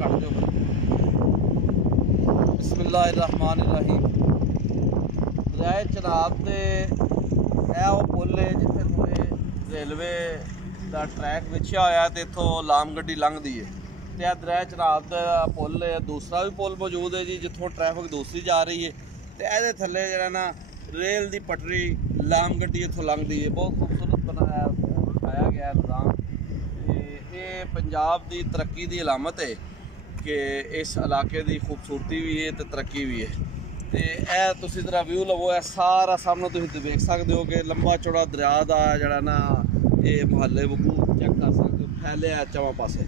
खड़ दो। बिस्मिल्लाहिर्रहमानिर्रहीम। दरिया चनाब के पुल है जिथे थोड़े रेलवे का ट्रैक बिछा होया तो इतों लाम गड्डी लंघदी है। तो यह दरिया चनाब का पुल है। दूसरा भी पुल मौजूद है जी जितों ट्रैफिक दूसरी जा रही है। तो ये थले जरा ना रेल की पटरी लाम गड्डी इतों लंघदी है। बहुत खूबसूरत बनाया गया निज़ाम। ये पंजाब की तरक्की की अलामत है कि इस इलाके की खूबसूरती भी है तो तरक्की भी है। तो यह तुसीं जरा व्यू लवो, है सारा सामने तुसीं देख सकते हो कि लंबा चौड़ा दरिया का जरा ना ये मुहल्ले वकू चेक कर सकते हो, फैलिया चवां पासे।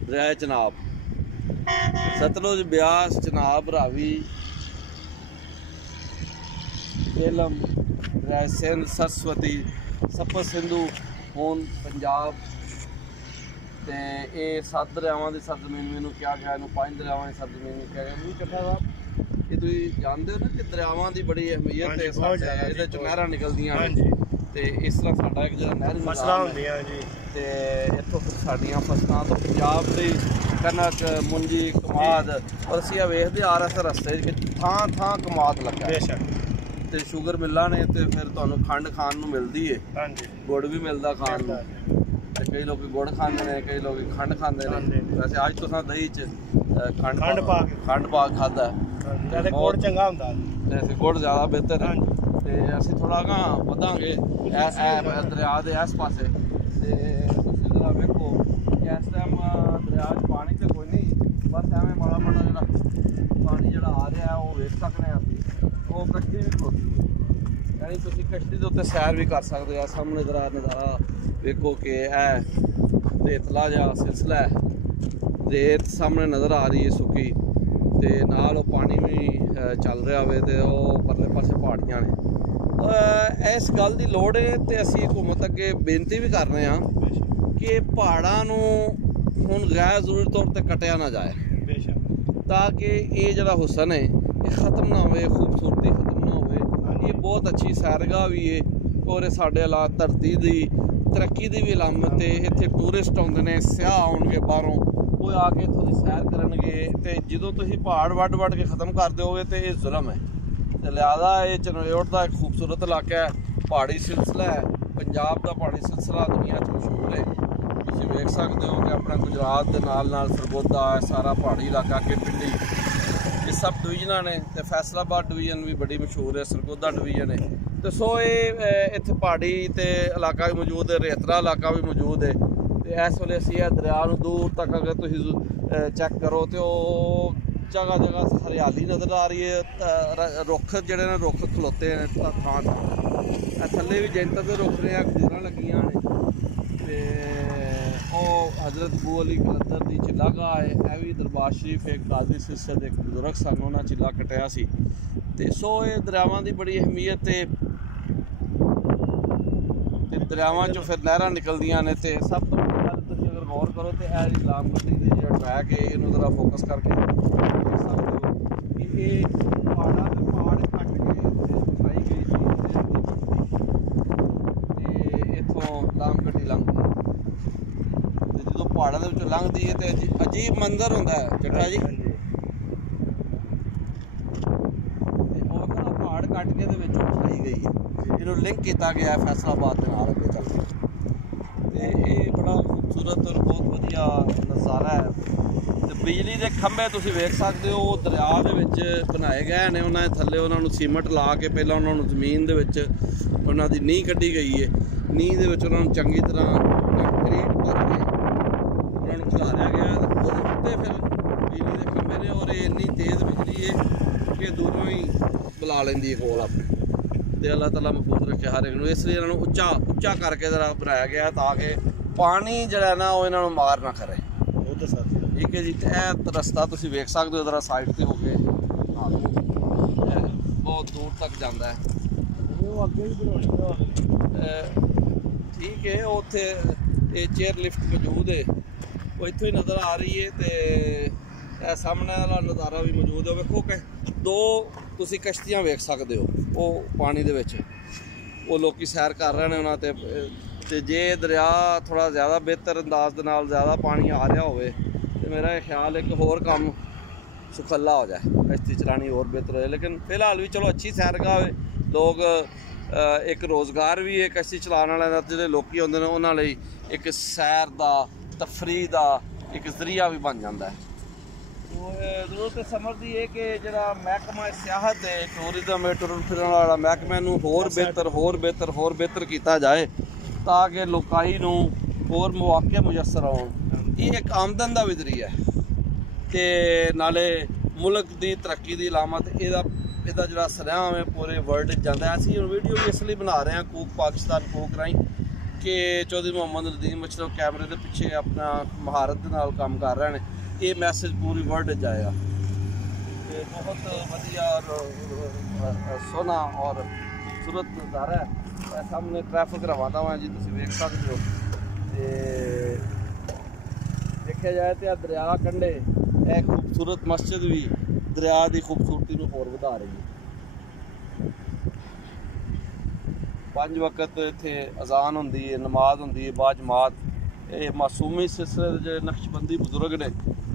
दरिया चनाब, सतलुज, ब्यास, चनाब, रावी, झेलम, दरिया सिंध, सरस्वती, सप्त सिंधु, हून पंजाब। तो ये 7 दरियावां की सरजमीन मैनू क्या गया, 5 दरियावां की सरजमीन क्या गया। मैं चट्ठा साहब ये तुम जानते हो ना कि दरियावां की बड़ी अहमियत है। ये नहरां निकलदियां तो इस तरह साडा एक जो नहर फसलां होंदियां जी, तो इत्थों फिर साडियां फसलां तो पंजाब की कनक, मुंजी, कमाद, और असीं वेखदे आ रहे रस्ते थां थां कमाद लगा। तो शुगर मिलां ने तो फिर तुहानूं खंड खाण नूं मिलदी है, गुड़ भी मिलदा खाण नूं। कई लोग गुड़ खाते हैं, कई लोग खंड खाते हैं। वैसे अज तो दही च खंड पा खादा गुड़ चंगा हुंदा, वैसे गुड़ ज़्यादा बेहतर है। तो असीं थोड़ा अगां वधांगे दरिया के इस पासे। तो तुसीं जरा वेखो कि इस टाइम दरिया च पानी तो कोई नहीं, बस एवें माड़ा माड़ा जिहड़ा पानी जिहड़ा आ रहा है वो वेख सकने आं। वो कश्ती भी खलोती है, यानी तुसीं कश्ती के उत्ते सैर भी कर सकते हो। सामने जरा नज़ारा वेखो कि रेतला जा सिलसिला है, रेत सामने नज़र आ रही है सुकी, तो नाल पानी भी चल रहा हो, तो परले पासे पहाड़ियाँ ने। इस गल की लोड़ है तो असीं हुकूमत अगे बेनती भी कर रहे हैं कि पहाड़ां नूं हुण गैर जरूरी तौर पर कटिया ना जाए, ताकि ये जरा हुसन है ये ख़त्म ना हो, खूबसूरती ख़त्म ना हो। ये बहुत अच्छी सैरगाह भी है और साढ़े धरती की तरक्की की भी अलामत है। इत्थे टूरिस्ट आउंदे ने, सियाह आउणगे बाहरों, वो आके इत्थों दी सैर करनगे। तो जदों तुसीं पहाड़ वड्ड के ख़त्म कर दोगे तो ये जुल्म है। तो लिहाजा ये चनोट का एक खूबसूरत इलाका है, पहाड़ी सिलसिला है। पंजाब का पहाड़ी सिलसिला दुनिया मशहूर है। तुसीं वेख सकते हो कि अपने गुजरात के नाल सरगोदा है, सारा पहाड़ी इलाका के पिंडी, ये सब डिवीजन ने। तो फैसलाबाद डिवीजन भी बड़ी मशहूर है, सरगोदा डिवीजन है। तो सो ये इत्थे पहाड़ी तो इलाका भी मौजूद है, रेतला इलाका भी मौजूद है। तो इस वेले असीं दरिया नूं दूर तक अगर तुसीं चैक करो तो जगह जगह हरियाली नज़र आ रही है। रुख जिहड़े ने रुख खलोते हैं थां थां, थल्ले भी जैंतर के रुख ने, खजूरां लगियां ने। तो हज़रत अबू अली कलंदर की चिल्ला गाह है। यह भी दरबार शरीफ एक काजी सिलसिले एक बुजुर्ग सन, उन्होंने चिल्ला कटिया सी। तो सो ये दरियावां की बड़ी अहमियत है। दरियावां चों फिर नहरां निकलदियां ने। तो सब तो बड़ी गल तुसीं अगर गौर करो तो यह लाम गड्डी की जो ट्रैक है इनू जरा फोकस करके देख सकते हो कि ये पहाड़ कट के बिछाई गई सी। इत्थों लाम गड्डी लंघदी है, जो पहाड़ों के लंघदी है तो अजीब मंजर होंदा है चट्ठा जी। पहाड़ कट के बिछाई गई है, इन्हों लिंक किया गया है फैसलाबाद के नाल अगे चल के। तो ये बड़ा खूबसूरत और बहुत वधिया नज़ारा है। तो बिजली के खंभे तुसीं वेख सकते हो दरिया दे विच बनाए गए हैं। उन्होंने थल्ले उन्होंने सीमेंट ला के पहले उन्होंने जमीन दे विच उन्हां दी नींह कड्ढी गई है। नींह दे विच उन्होंने चंगी तरह कंक्रीट करके उन्होंने खिलारिया गया और उत्ते फिर बिजली के खंभे ने। और ये इन्नी तेज़ बिजली है कि दूरों ही बुला लेंदी है कोल अपने। तो अल्लाह ताला महफूज रखे हर एक नूं, इसलिए इन्होंने उच्चा करके जरा बनाया गया ताकि पानी जरा ना वो इन्होंने मार ना करे। ठीक है जी। तो यह रस्ता तुसीं वेख सकते हो जरा साइड से होके बहुत दूर तक जाता है। ठीक है, उत्थे चेयर लिफ्ट मौजूद है, वो इत्थों ही नज़र आ रही है। तो सामने वाला नज़ारा भी मौजूद है। वेखो कि दो तुसीं कश्तियां वेख सकते हो, वो पानी दे विच वो लोग सैर कर रहे हैं। उन्होंने ਤੇ ਜੇ ਦਰਿਆ ਥੋੜਾ ਜ਼ਿਆਦਾ ਬਿਹਤਰ ਅੰਦਾਜ਼ ਦੇ ਨਾਲ ਜ਼ਿਆਦਾ ਪਾਣੀ ਆ ਰਿਹਾ ਹੋਵੇ ਤੇ ਮੇਰਾ ਇਹ ਖਿਆਲ ਇੱਕ ਹੋਰ ਕੰਮ ਸੁਖੱਲਾ ਹੋ ਜਾਏ, ਕਸ਼ਤੀ ਚਲਾਣੀ ਹੋਰ ਬਿਹਤਰ ਹੋਏ। ਲੇਕਿਨ ਫਿਲਹਾਲ ਵੀ ਚਲੋ ਅੱਛੀ ਸੈਰਗਾਹ ਹੋਵੇ, ਲੋਕ ਇੱਕ ਰੋਜ਼ਗਾਰ ਵੀ ਹੈ ਕਸ਼ਤੀ ਚਲਾਉਣ ਵਾਲਿਆਂ ਦਾ, ਜਿਹੜੇ ਲੋਕੀ ਹੁੰਦੇ ਨੇ ਉਹਨਾਂ ਲਈ ਇੱਕ ਸੈਰ ਦਾ ਤਫਰੀਹ ਦਾ ਇੱਕ ਜ਼ਰੀਆ ਵੀ ਬਣ ਜਾਂਦਾ ਹੈ। ਜ਼ਰੂਰਤ ਸਮਝਦੀ ਹੈ ਕਿ ਜਿਹੜਾ ਮਹਿਕਮਾ ਸਿਆਹਤ ਹੈ, ਟੂਰਿਜ਼ਮ ਹੈ, ਟੁਰਨ ਫਿਰਨ ਵਾਲਾ ਮਹਿਕਮੇ ਨੂੰ ਹੋਰ ਬਿਹਤਰ ਕੀਤਾ ਜਾਏ ਤਾਂ ਕਿ ਲੋਕਾਈ ਨੂੰ ਹੋਰ ਮੌਕੇ ਮੁਯੱਸਰ ਆਉਣ। ਇਹ ਇੱਕ ਆਮਦਨ ਦਾ ਵੀ ਜ਼ਰੀਆ ਹੈ ਤੇ ਨਾਲੇ ਮੁਲਕ ਦੀ ਤਰੱਕੀ ਦੀ ਅਲਾਮਤ। ਇਹਦਾ ਜਿਹੜਾ ਸਲਾਮ ਹੈ ਪੂਰੇ ਵਰਲਡ 'ਚ ਜਾਂਦਾ। ਅਸੀਂ ਹੁਣ ਵੀਡੀਓ ਵੀ ਇਸ ਲਈ ਬਣਾ ਰਹੇ ਹਾਂ ਕੂਕ ਪਾਕਿਸਤਾਨ ਕੂਕ ਰਾਹੀਂ ਕਿ ਚੌਧਰੀ ਮੁਹੰਮਦ ਨਦੀਮ ਅਸ਼ਰਫ ਕੈਮਰੇ ਦੇ ਪਿੱਛੇ ਆਪਣਾ ਮਹਾਰਤ ਦੇ ਨਾਲ ਕੰਮ ਕਰ ਰਹੇ ਨੇ। ਇਹ ਮੈਸੇਜ ਪੂਰੀ ਵਰਲਡ 'ਚ ਜਾਏਗਾ ਤੇ ਬਹੁਤ ਵਧੀਆ ਔਰ ਸੋਹਣਾ ਔਰ ਖੂਬਸੂਰਤ ਨਜ਼ਾਰਾ ਹੈ। ਸਾਹਮਣੇ ਟ੍ਰੈਫਿਕ ਰਵਾਨਾ ਵਾ ਜੀ, ਤੁਸੀਂ ਵੇਖ ਸਕਦੇ ਹੋ। ਤੇ ਦੇਖਿਆ ਜਾਏ ਤਾਂ ਦਰਿਆ ਕੰਢੇ ਇਹ ਖੂਬਸੂਰਤ ਮਸਜਿਦ ਵੀ ਦਰਿਆ ਦੀ ਖੂਬਸੂਰਤੀ ਨੂੰ ਹੋਰ ਵਧਾ ਰਹੀ ਹੈ। 5 ਵਕਤ ਇੱਥੇ ਅਜ਼ਾਨ ਹੁੰਦੀ ਹੈ, ਨਮਾਜ਼ ਹੁੰਦੀ ਹੈ ਬਾਜਮਾਤ। ਇਹ ਮਾਸੂਮੀ ਸਿਲਸਿਲੇ ਦੇ ਜਿਹੜੇ ਨਕਸ਼ਬੰਦੀ ਬਜ਼ੁਰਗ ਨੇ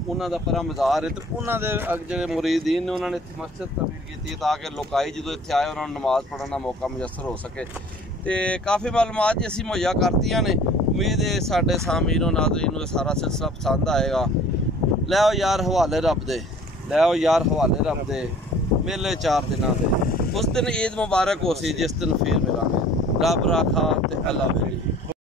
ਉਹਨਾਂ ਦਾ ਪਰਾ ਮਜ਼ਾਰ ਹੈ ਤੇ ਉਹਨਾਂ ਦੇ ਜਿਹੜੇ ਮੁਰੀਦੀਨ ਨੇ ਉਹਨਾਂ ਨੇ ਇੱਥੇ ਮਸਜਿਦ ਤਬੀਰ ਕੀਤੀ ਤਾਂ ਕਿ ਲੋਕਾਈ ਜਦੋਂ ਇੱਥੇ ਆਏ ਉਹਨਾਂ ਨੂੰ ਨਮਾਜ਼ ਪੜ੍ਹਨ ਦਾ ਮੌਕਾ ਮੁਯੱਸਰ ਹੋ ਸਕੇ। ਤੇ ਕਾਫੀ ਮਾਲੂਮਾਤ ਜੀ ਅਸੀਂ ਮੁਹੱਈਆ ਕਰਤੀਆਂ ਨੇ। ਉਮੀਦ ਹੈ ਸਾਡੇ ਸਾਮੀਨ ਔਰ ਨਾਜ਼ਰੀਨ ਨੂੰ ਇਹ ਸਾਰਾ ਸਿਲਸਿਲਾ ਪਸੰਦ ਆਏਗਾ। ਲੈ ਆਓ ਯਾਰ ਹਵਾਲੇ ਰੱਬ ਦੇ, ਲੈ ਆਓ ਯਾਰ ਹਵਾਲੇ ਰੱਬ ਦੇ, ਮੇਲੇ 4 ਦਿਨਾਂ ਦੇ। ਉਸ ਦਿਨ ਈਦ ਮੁਬਾਰਕ ਹੋ ਸੀ ਜਿਸ ਦਿਨ ਫੇਰ ਮਿਲਾਂਗੇ। ਰੱਬ ਰਾਖਾ ਤੇ ਅੱਲਾ ਵੇਲੀ।